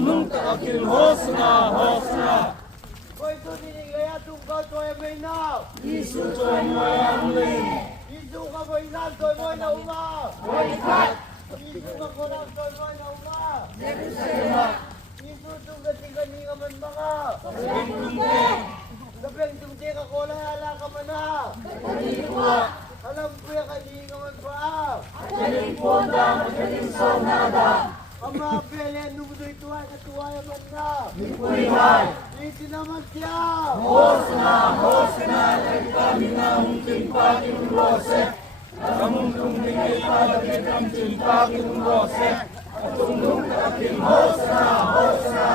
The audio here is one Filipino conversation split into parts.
Nung takakin hosna, hosna. Hoy, tuninigaya tungkol ko ay may na. Isu choy moy amlin. Isu ka mo ilan, toy mo na uma. Boycott. Isu ka ko lang, toy mo na uma. Jerusalem. Isu tungkol ka man mga. Tingting. Sabeng tungkol ka ko lang, ala ka man na. Kaliwa. Alam ko yung kanina ka man pa. Magaling poda, magaling sonada. Ang mga pele, nung ito ay katuwaya man na. Ipuyhay. Ito naman siya. Hosna, hosna. Nagkami na mungkin pakin rose. Ramungkong tingay palagay ang pakin rose. At nung takakin hosna, hosna.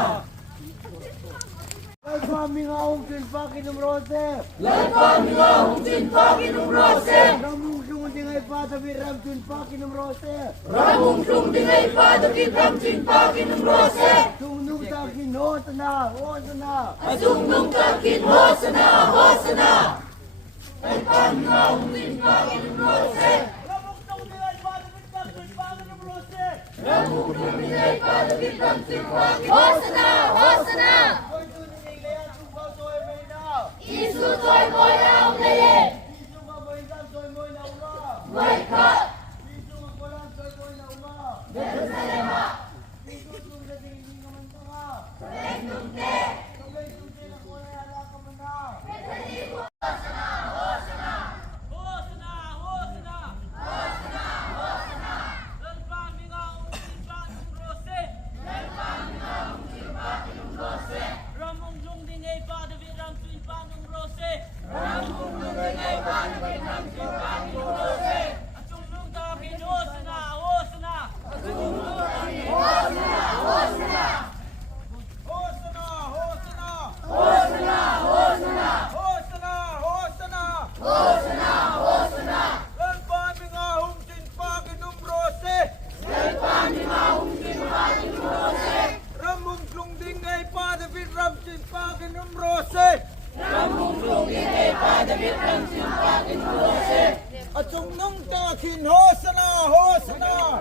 Ay, kami nga akong kilpakin ng rose. Lagpami nga mungkin pakin rose. Ramong sumundi nga ipatabi, ram kilpakin ng rose. Ramungkong tingay palagay ang pakin rose. Tunong takin, hosa na, hosa na. Asungnong takin hosna, hosna. Lagpami nga mungkin pakin rose. Ramong sumundi nga ipatabi, ram kilpakin ng rose. Ramungkong tingay palagay ang pakin hosna, hosna. Hoy, tuninay kaya tungkol ko ay may na. Isu choy moy amlin. Isu ka mo ilan, toy mo na uma. Boycott. Isu ka ko lang, toy mo na uma. Jerusalem. Isu tungkol hindi ka man pa. Tingting. Sabay tungkol ako ay ala ka man na. At nung takin hosna, hosna.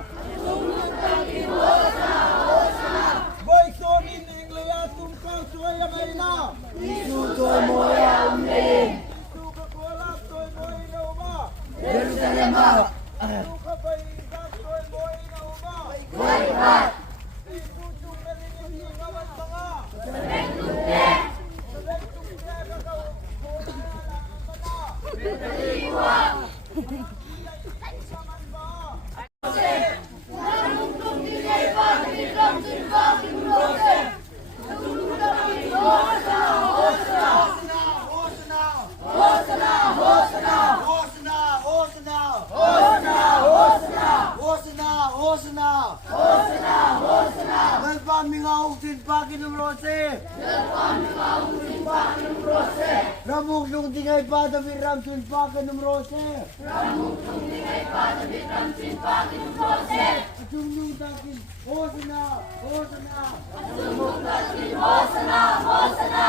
Boy, sorry, ninglaya tungkol suwaya may na. Isu choy moy amlin. Suka ko lang, toy mo na uma. Jerusalem. Suka ba ikan, toy mo na uma. Boycott. Isu suka hindi ka man mga. Tingting. Sabay tungkol ka ka, kung ala ka na. Kaliwa. Ramungkong tingay palagay ang pakin rose. Hosna, hosna. Hosna, hosna. Hosna, hosna. Hosna, hosna. Hosna, hosna. Hosna, hosna. Nagpami nga akong tinpagin ng rose. Lagpami nga mungkin pakin rose. Ramong yung tingay patabi, ram tinpagin ng rose. Ramungkong tingay palagay ang pakin rose. At yung takin, hosna, hosna. Asungnong takin hosna, hosna.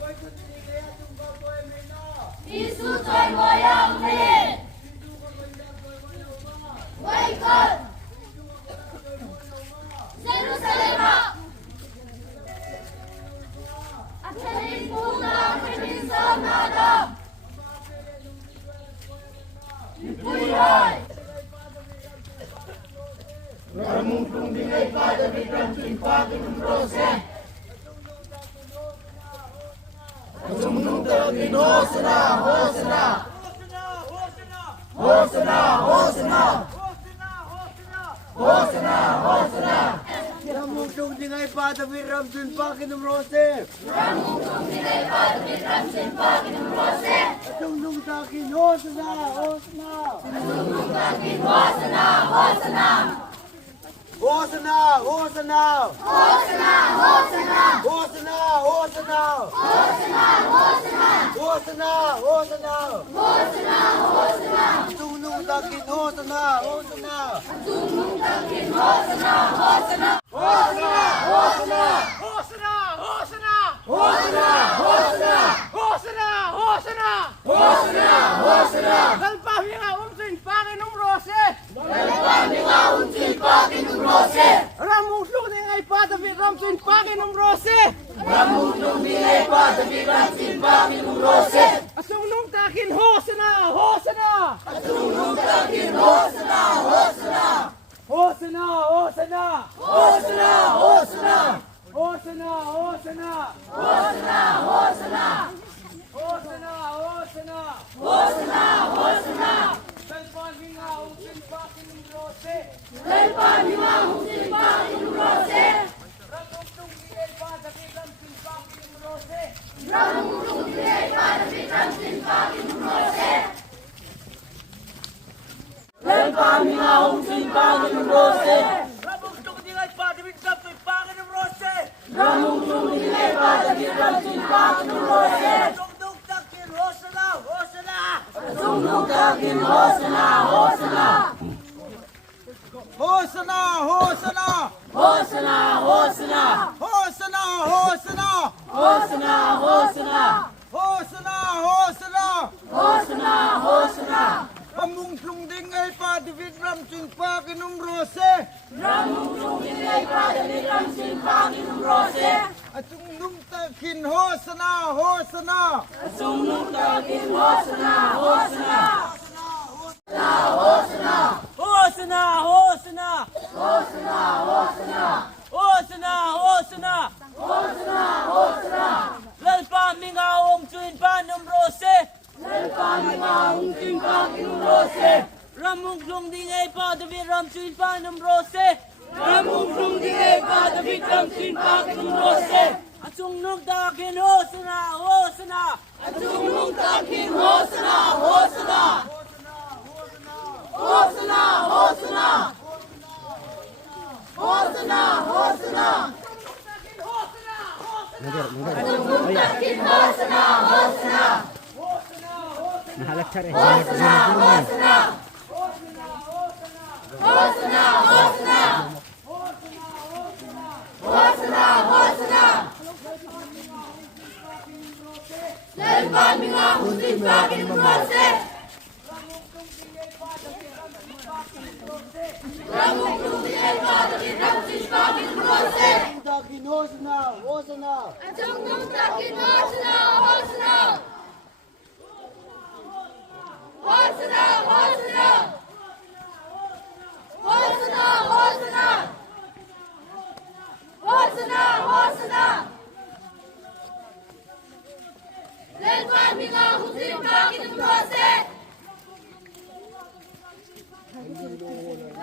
Hoy, kung tinigaya itong baboy, may na. Isu choy moy amlin. Hindi ka ba ilan, toy mo na uma. Boycott. Hindi ka ba ilan, toy mo na uma. Jerusalem. At magaling poda, magaling sonada. Ipuyhay. Ramungkong tingay palagay ang pakin rose. Asungnong takin hosna, hosna. Hosna, hosna. Hosna, hosna. Hosna, hosna. Hosna, hosna. Ramong yung tingay patabi, ram tinpagin ng rose. Ramungkong tingay palagay ang pakin rose. At yung takin, hosna, hosna. Asungnong takin hosna, hosna. Hosna, hosna. Hosna, hosna. Hosna, hosna. Hosna, hosna. Hosna, hosna. Hosna, hosna. Tunong takin, hosna, hosna. Tunong takin hosna, hosna. Hosna, hosna. Hosna! Hosna! Hosna, hosna. Hosna! Hosna! Hosna, hosna. Nalpahi nga unsin pakin ng rose! Lagpami nga unsin pakin rose. Ramong sung ni ngay padavi ram sin pakinum rose. Ramungtung dingay padavi ram sin pakinum rose. Asungnung takin hosana, hosana. Asungnung takin hosana, hosana. Hosana, hosana. Hosana, hosana. Hosana, hosana. Hosana, hosana. Hosana, hosana. Hosana, hosana. Dalpan minga sin pakinum rose. Dalpan minga sin pakinum rose. Ramungtung dingay padavi ram sin pakinum rose. Ramungtung dingay padavi ram sin pakinum rose. Dalpan minga sin pakinum rose. Ramungtung dingay padavi ram sin pakinum rose. Ramungtung dingay padavi ram sin pakinum rose. Asungnung takin hosana, hosana. Asungnung takin hosana, hosana. Hosana, hosana, Hosana, hosana. hosana, hosana, Hosana, hosana. hosana, hosana. Hosana, hosana. Ramungtung dingay padavi ram sin pakinum rose. Ramungtung dingay padavi ram sin pakinum rose. Asungnung takin hosana, hosana. Asungnung takin hosana, hosana. Hosana, hosana. Hosana, hosana. Hosana, hosana. Hosana, hosana. Lalpan minga sin pakinum rose. Dalpan minga sin pakinum rose. Ramungtung dingay padavi ram sin pakinum rose. Ramungtung dingay padavi ram sin pakinum rose. Asungnung takin hosana, hosana. Asungnung takin hosana, hosana. Hosana, hosana. Hosana, hosana. Asungnung takin hosana, hosana. Hosana, hosana. Hosana, hosana. Hosana, hosana. Dalpan minga sin pakinum rose. Ramungtung dingay padavi ram sin pakinum rose. Takin hosana, hosana. Asungnung takin hosana, hosana. Hosana, hosana. Hosana, hosana. Hosana, hosana. Dalpan minga sin pakinum rose.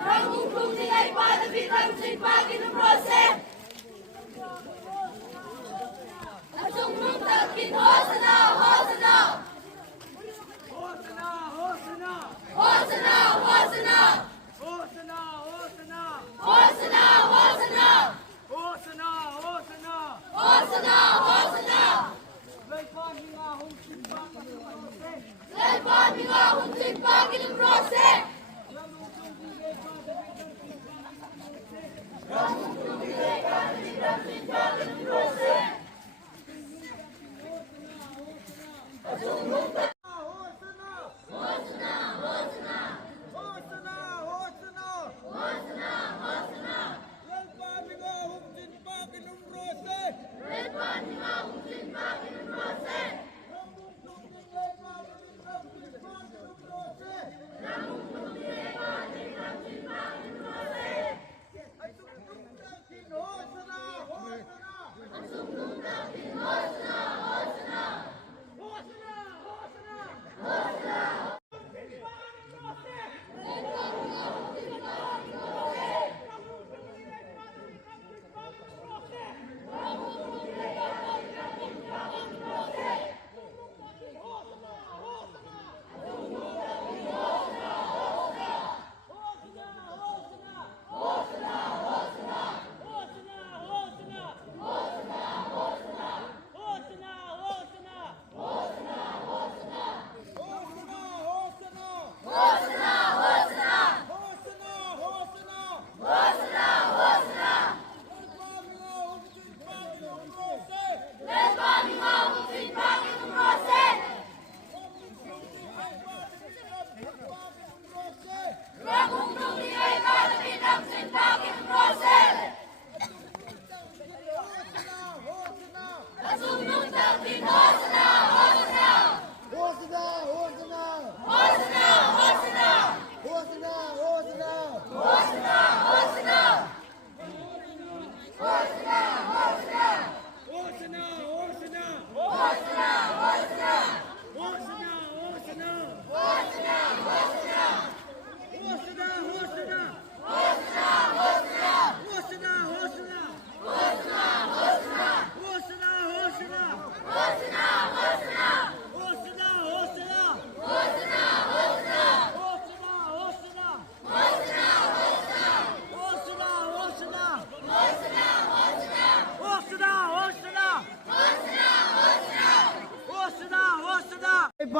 Ramungtung dingay padavi ram sin pakinum rose. Asungnung takin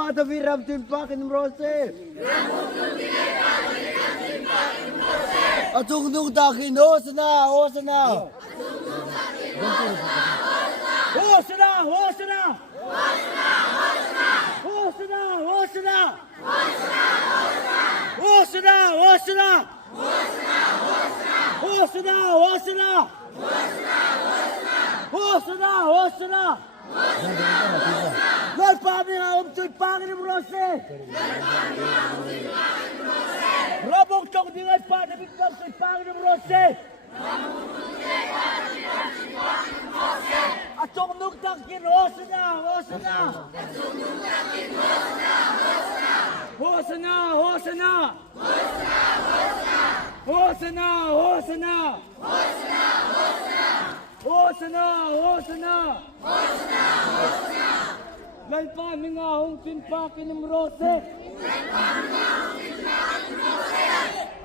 Pa David Ram Tin Pa Kinum Rose. Atung Nung Takin Hosana, Hosana. Hosana, Hosana. Hosana, Hosana. Hosana, Hosana. Hosana, Hosana. Hosana, Hosana. Lord Pami nga umtoy pangin mo Rose. Rabong chong dingay pa David Ram umtoy pangin mo Rose. At chong nung tangkin Hosana, Hosana. Hosana, Hosana. Hosana, Hosana. Hosana, Hosana. Lalpa minga hong tinpa kinim Rose.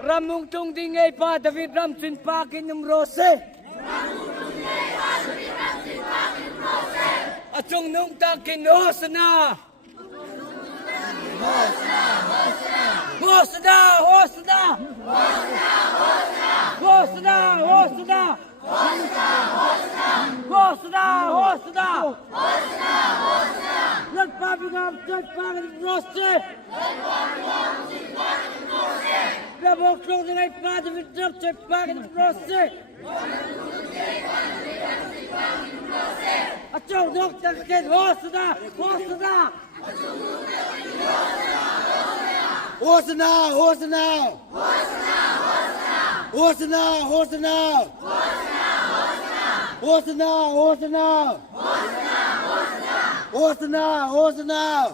Ramong tong dingay pa David Ram tinpa kinim Rose. At yung nung takin Hosana. Hosana, Hosana. Hosana, Hosana. Hosana, Hosana. Nagpapagam, nagpapagam, Rose. Nabokong na ngay pa, David Ram, nagpapagam, Rose. At yung doktor kin, Hosana, Hosana. Hosana, Hosana. Hosana, Hosana. Hosana, Hosana. Hosana, Hosana.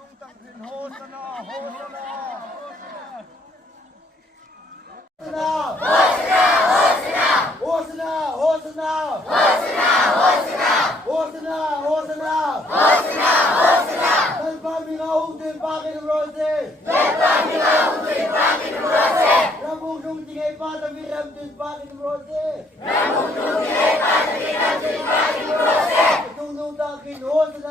nung tangkin. Hosana, Hosana, Hosana, Hosana, Hosana. Nagpamingahong din pakin ng Rose. Ramong nung tingay pa sa miram din pakin ng Rose. Itong nung tangkin. Hosana.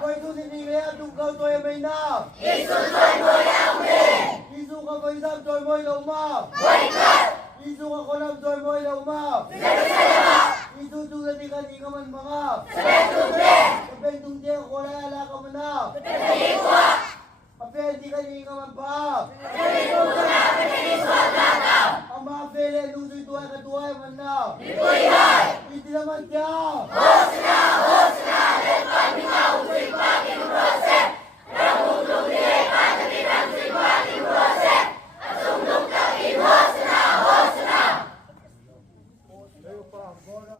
Ko'y tuninigay at tungkaw to'y may na. Isu ka ba isang to'y mo'y lauma. Isu ka ko lang to'y mo'y lauma. Isu tungkati ka di ka man mga. Kapag tungkati ako na ala ka man na. Kapag di ka di ka man pa. Ang mga pele lusoy tuway ka tuway man na. Hindi naman siya.